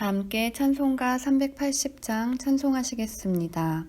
다 함께 찬송가 380장 찬송하시겠습니다.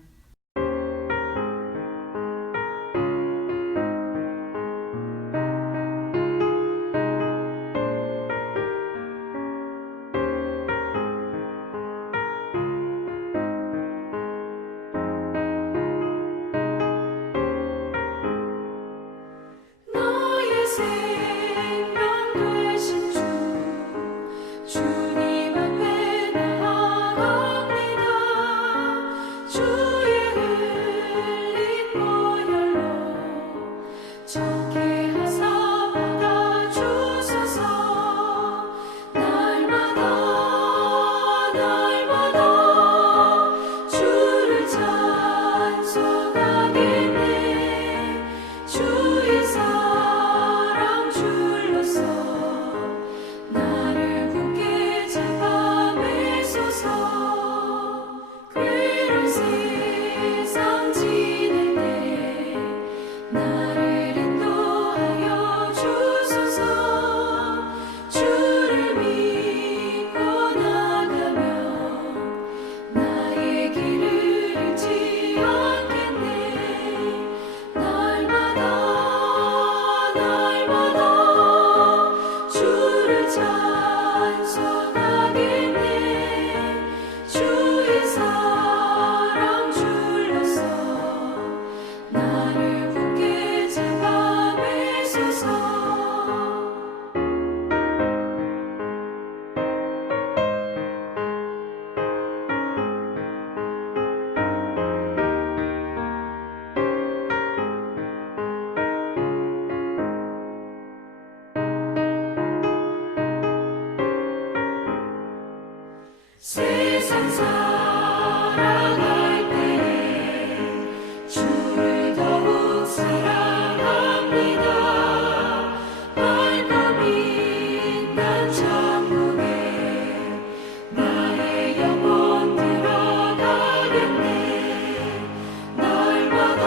세상 살아갈 때에 주를 더욱 사랑합니다. 밝고 빛난 천국에 나의 영혼 들어가겠네. 날마다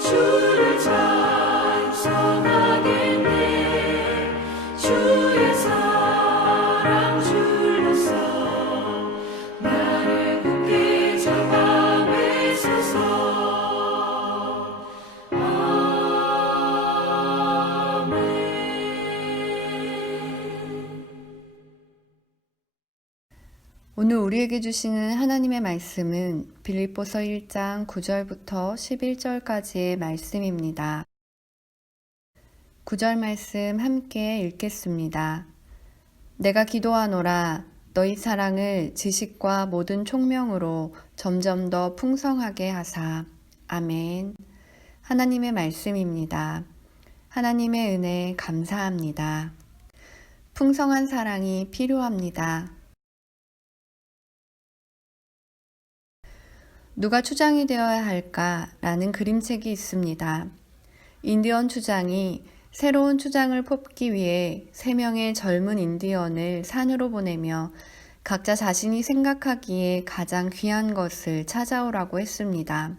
주를 찬송하겠네. 주의 사랑 줄로서 나를 굳게 잡아 매소서. 아멘. 오늘 우리에게 주시는 하나님의 말씀은 빌립보서 1장 9절부터 11절까지의 말씀입니다. 9절 말씀 함께 읽겠습니다. 내가 기도하노라 너희 사랑을 지식과 모든 총명으로 점점 더 풍성하게 하사. 아멘. 하나님의 말씀입니다. 하나님의 은혜 감사합니다. 풍성한 사랑이 필요합니다. 누가 추장이 되어야 할까라는 그림책이 있습니다. 인디언 추장이 새로운 추장을 뽑기 위해 3명의 젊은 인디언을 산으로 보내며 각자 자신이 생각하기에 가장 귀한 것을 찾아오라고 했습니다.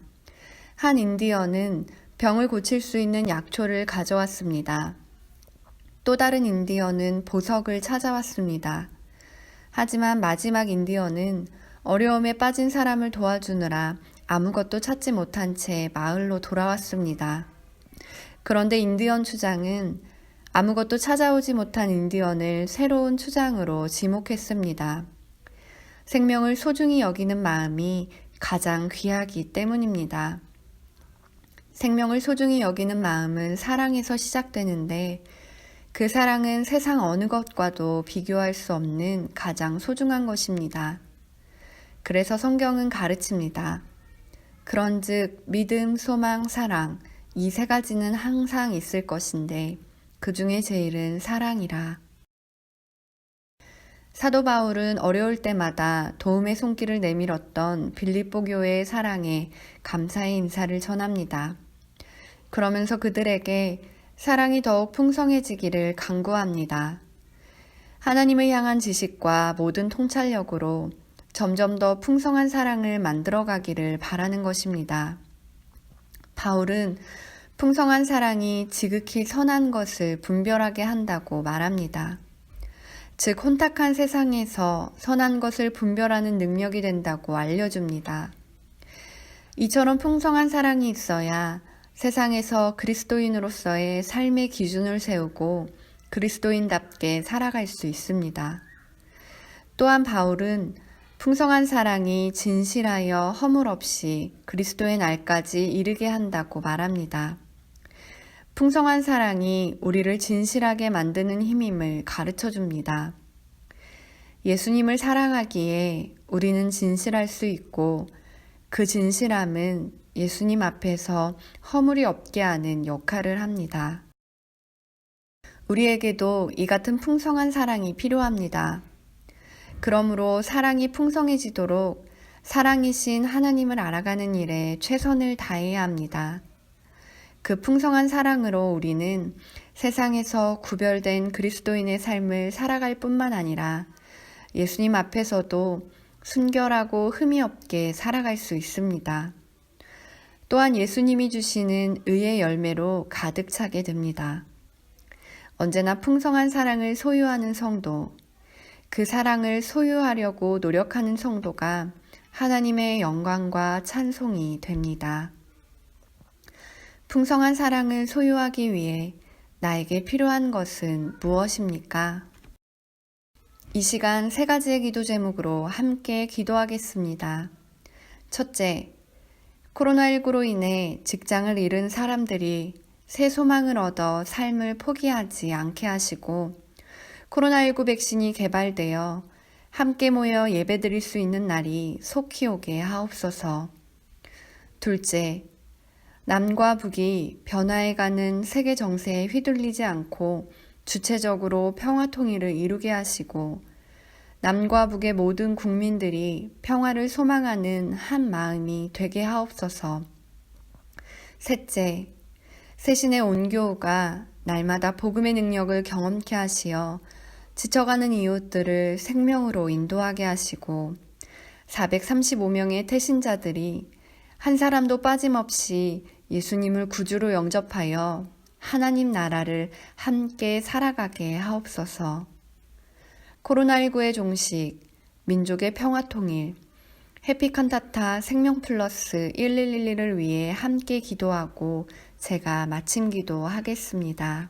한 인디언은 병을 고칠 수 있는 약초를 가져왔습니다. 또 다른 인디언은 보석을 찾아왔습니다. 하지만 마지막 인디언은 어려움에 빠진 사람을 도와주느라 아무것도 찾지 못한 채 마을로 돌아왔습니다. 그런데 인디언 추장은 아무것도 찾아오지 못한 인디언을 새로운 추장으로 지목했습니다. 생명을 소중히 여기는 마음이 가장 귀하기 때문입니다. 생명을 소중히 여기는 마음은 사랑에서 시작되는데 그 사랑은 세상 어느 것과도 비교할 수 없는 가장 소중한 것입니다. 그래서 성경은 가르칩니다. 그런즉 믿음, 소망, 사랑 이 3가지는 항상 있을 것인데 그 중에 제일은 사랑이라. 사도 바울은 어려울 때마다 도움의 손길을 내밀었던 빌립보 교회의 사랑에 감사의 인사를 전합니다. 그러면서 그들에게 사랑이 더욱 풍성해지기를 간구합니다. 하나님을 향한 지식과 모든 통찰력으로 점점 더 풍성한 사랑을 만들어가기를 바라는 것입니다. 바울은 풍성한 사랑이 지극히 선한 것을 분별하게 한다고 말합니다. 즉 혼탁한 세상에서 선한 것을 분별하는 능력이 된다고 알려줍니다. 이처럼 풍성한 사랑이 있어야 세상에서 그리스도인으로서의 삶의 기준을 세우고 그리스도인답게 살아갈 수 있습니다. 또한 바울은 풍성한 사랑이 진실하여 허물 없이 그리스도의 날까지 이르게 한다고 말합니다. 풍성한 사랑이 우리를 진실하게 만드는 힘임을 가르쳐 줍니다. 예수님을 사랑하기에 우리는 진실할 수 있고 그 진실함은 예수님 앞에서 허물이 없게 하는 역할을 합니다. 우리에게도 이 같은 풍성한 사랑이 필요합니다. 그러므로 사랑이 풍성해지도록 사랑이신 하나님을 알아가는 일에 최선을 다해야 합니다. 그 풍성한 사랑으로 우리는 세상에서 구별된 그리스도인의 삶을 살아갈 뿐만 아니라 예수님 앞에서도 순결하고 흠이 없게 살아갈 수 있습니다. 또한 예수님이 주시는 의의 열매로 가득 차게 됩니다. 언제나 풍성한 사랑을 소유하는 성도, 그 사랑을 소유하려고 노력하는 성도가 하나님의 영광과 찬송이 됩니다. 풍성한 사랑을 소유하기 위해 나에게 필요한 것은 무엇입니까? 이 시간 3가지의 기도 제목으로 함께 기도하겠습니다. 첫째, 코로나19로 인해 직장을 잃은 사람들이 새 소망을 얻어 삶을 포기하지 않게 하시고 코로나19 백신이 개발되어 함께 모여 예배드릴 수 있는 날이 속히 오게 하옵소서. 둘째, 남과 북이 변화해가는 세계 정세에 휘둘리지 않고 주체적으로 평화 통일을 이루게 하시고 남과 북의 모든 국민들이 평화를 소망하는 한 마음이 되게 하옵소서. 셋째, 새신의 온교가 날마다 복음의 능력을 경험케 하시어 지쳐가는 이웃들을 생명으로 인도하게 하시고 435명의 태신자들이 한 사람도 빠짐없이 예수님을 구주로 영접하여 하나님 나라를 함께 살아가게 하옵소서. 코로나19의 종식, 민족의 평화통일, 해피칸타타 생명플러스 1112를 위해 함께 기도하고 제가 마침 기도하겠습니다.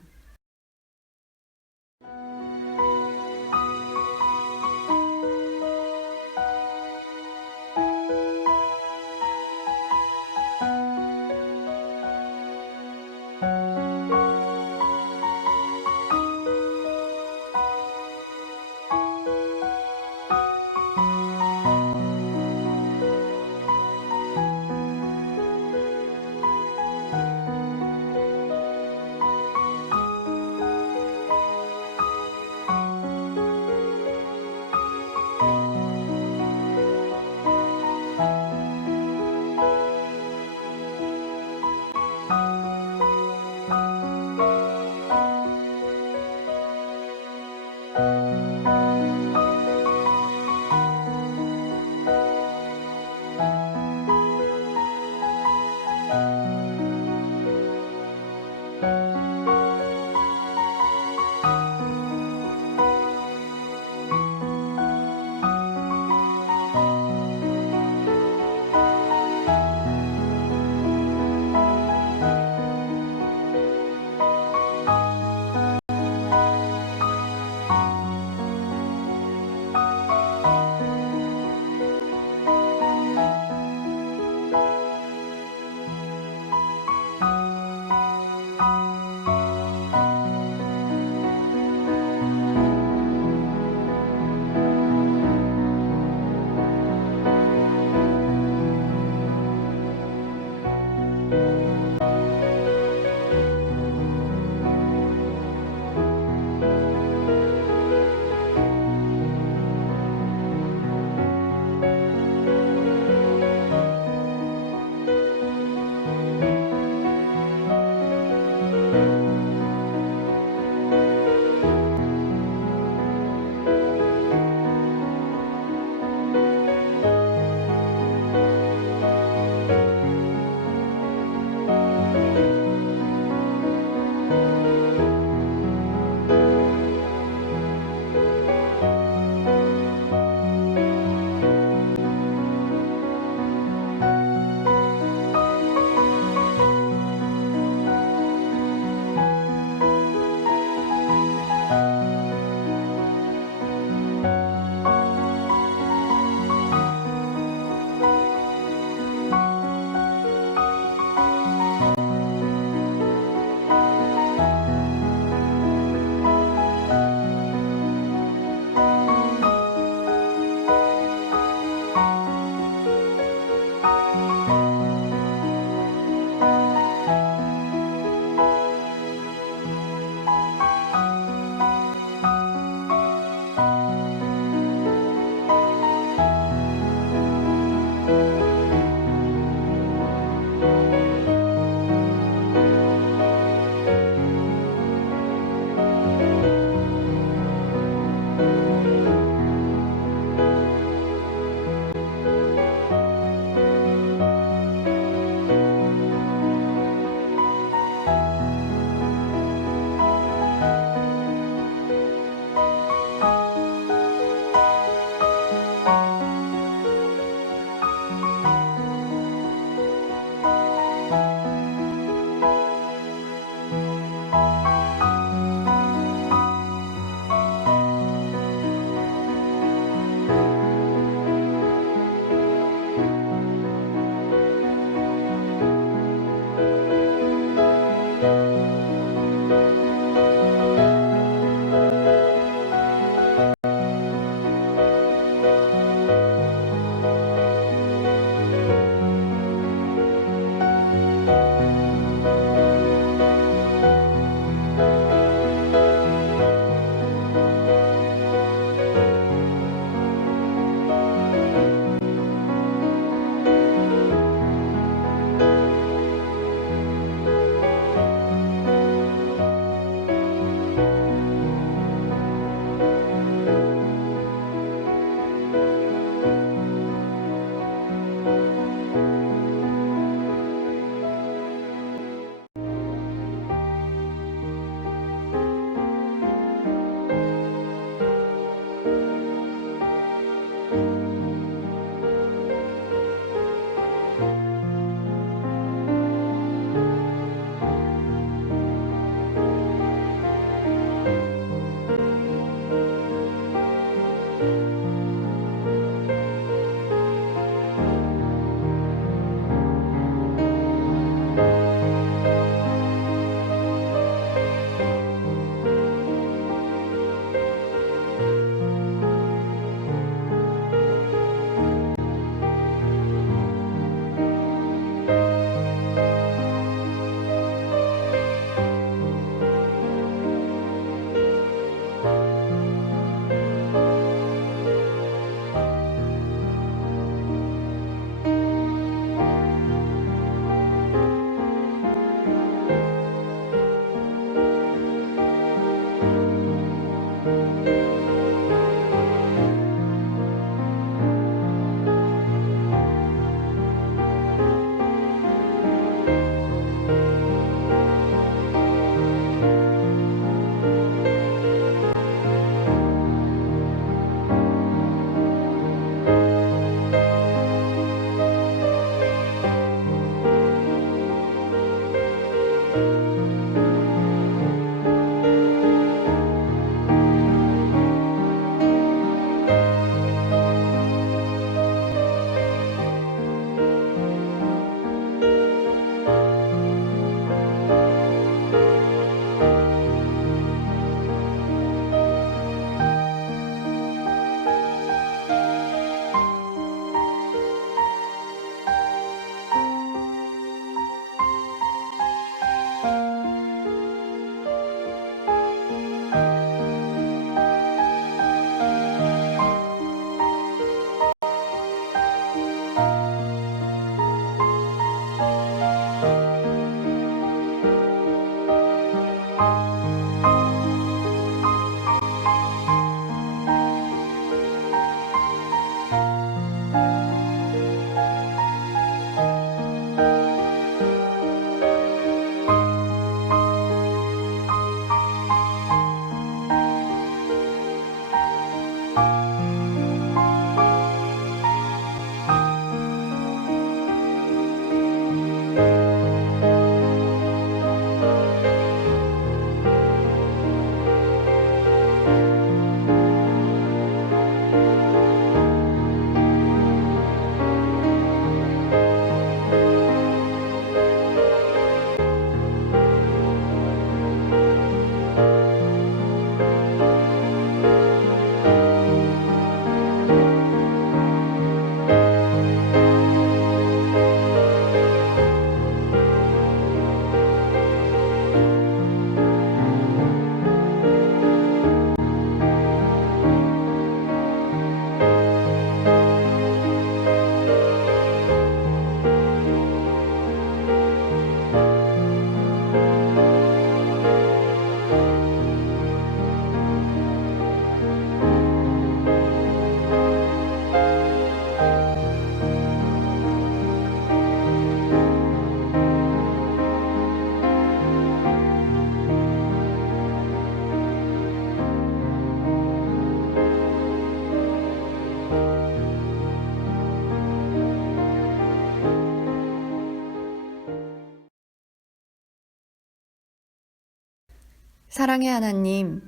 사랑의 하나님,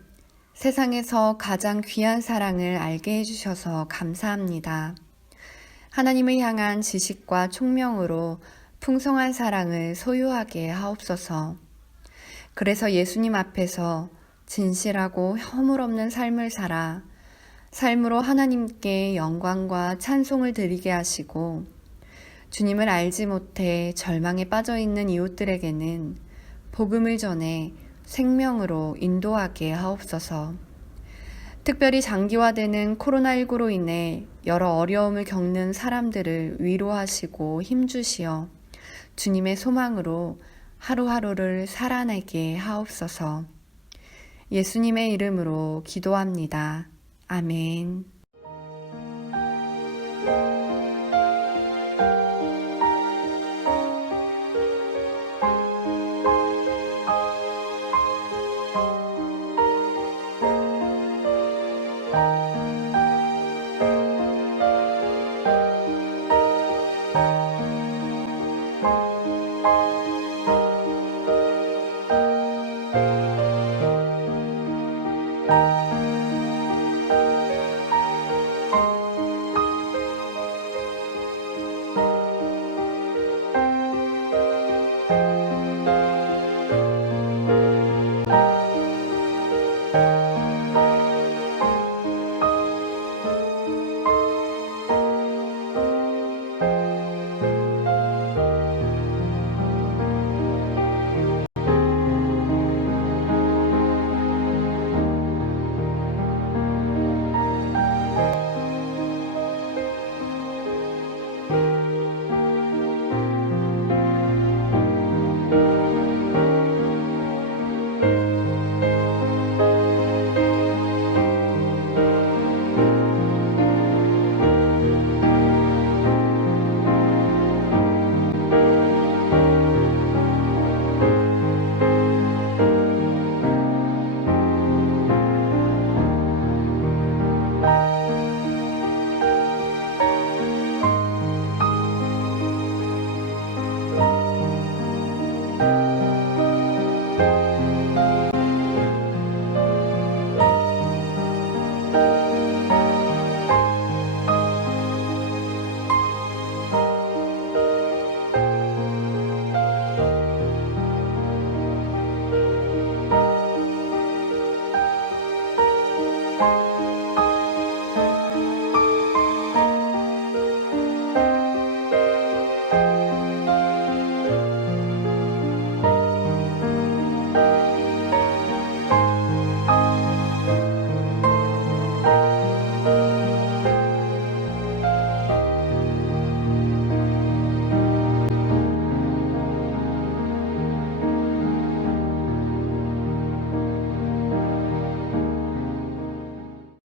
세상에서 가장 귀한 사랑을 알게 해주셔서 감사합니다. 하나님을 향한 지식과 총명으로 풍성한 사랑을 소유하게 하옵소서. 그래서 예수님 앞에서 진실하고 허물 없는 삶을 살아 삶으로 하나님께 영광과 찬송을 드리게 하시고 주님을 알지 못해 절망에 빠져 있는 이웃들에게는 복음을 전해 생명으로 인도하게 하옵소서. 특별히 장기화되는 코로나19로 인해 여러 어려움을 겪는 사람들을 위로하시고 힘주시어 주님의 소망으로 하루하루를 살아내게 하옵소서. 예수님의 이름으로 기도합니다. 아멘.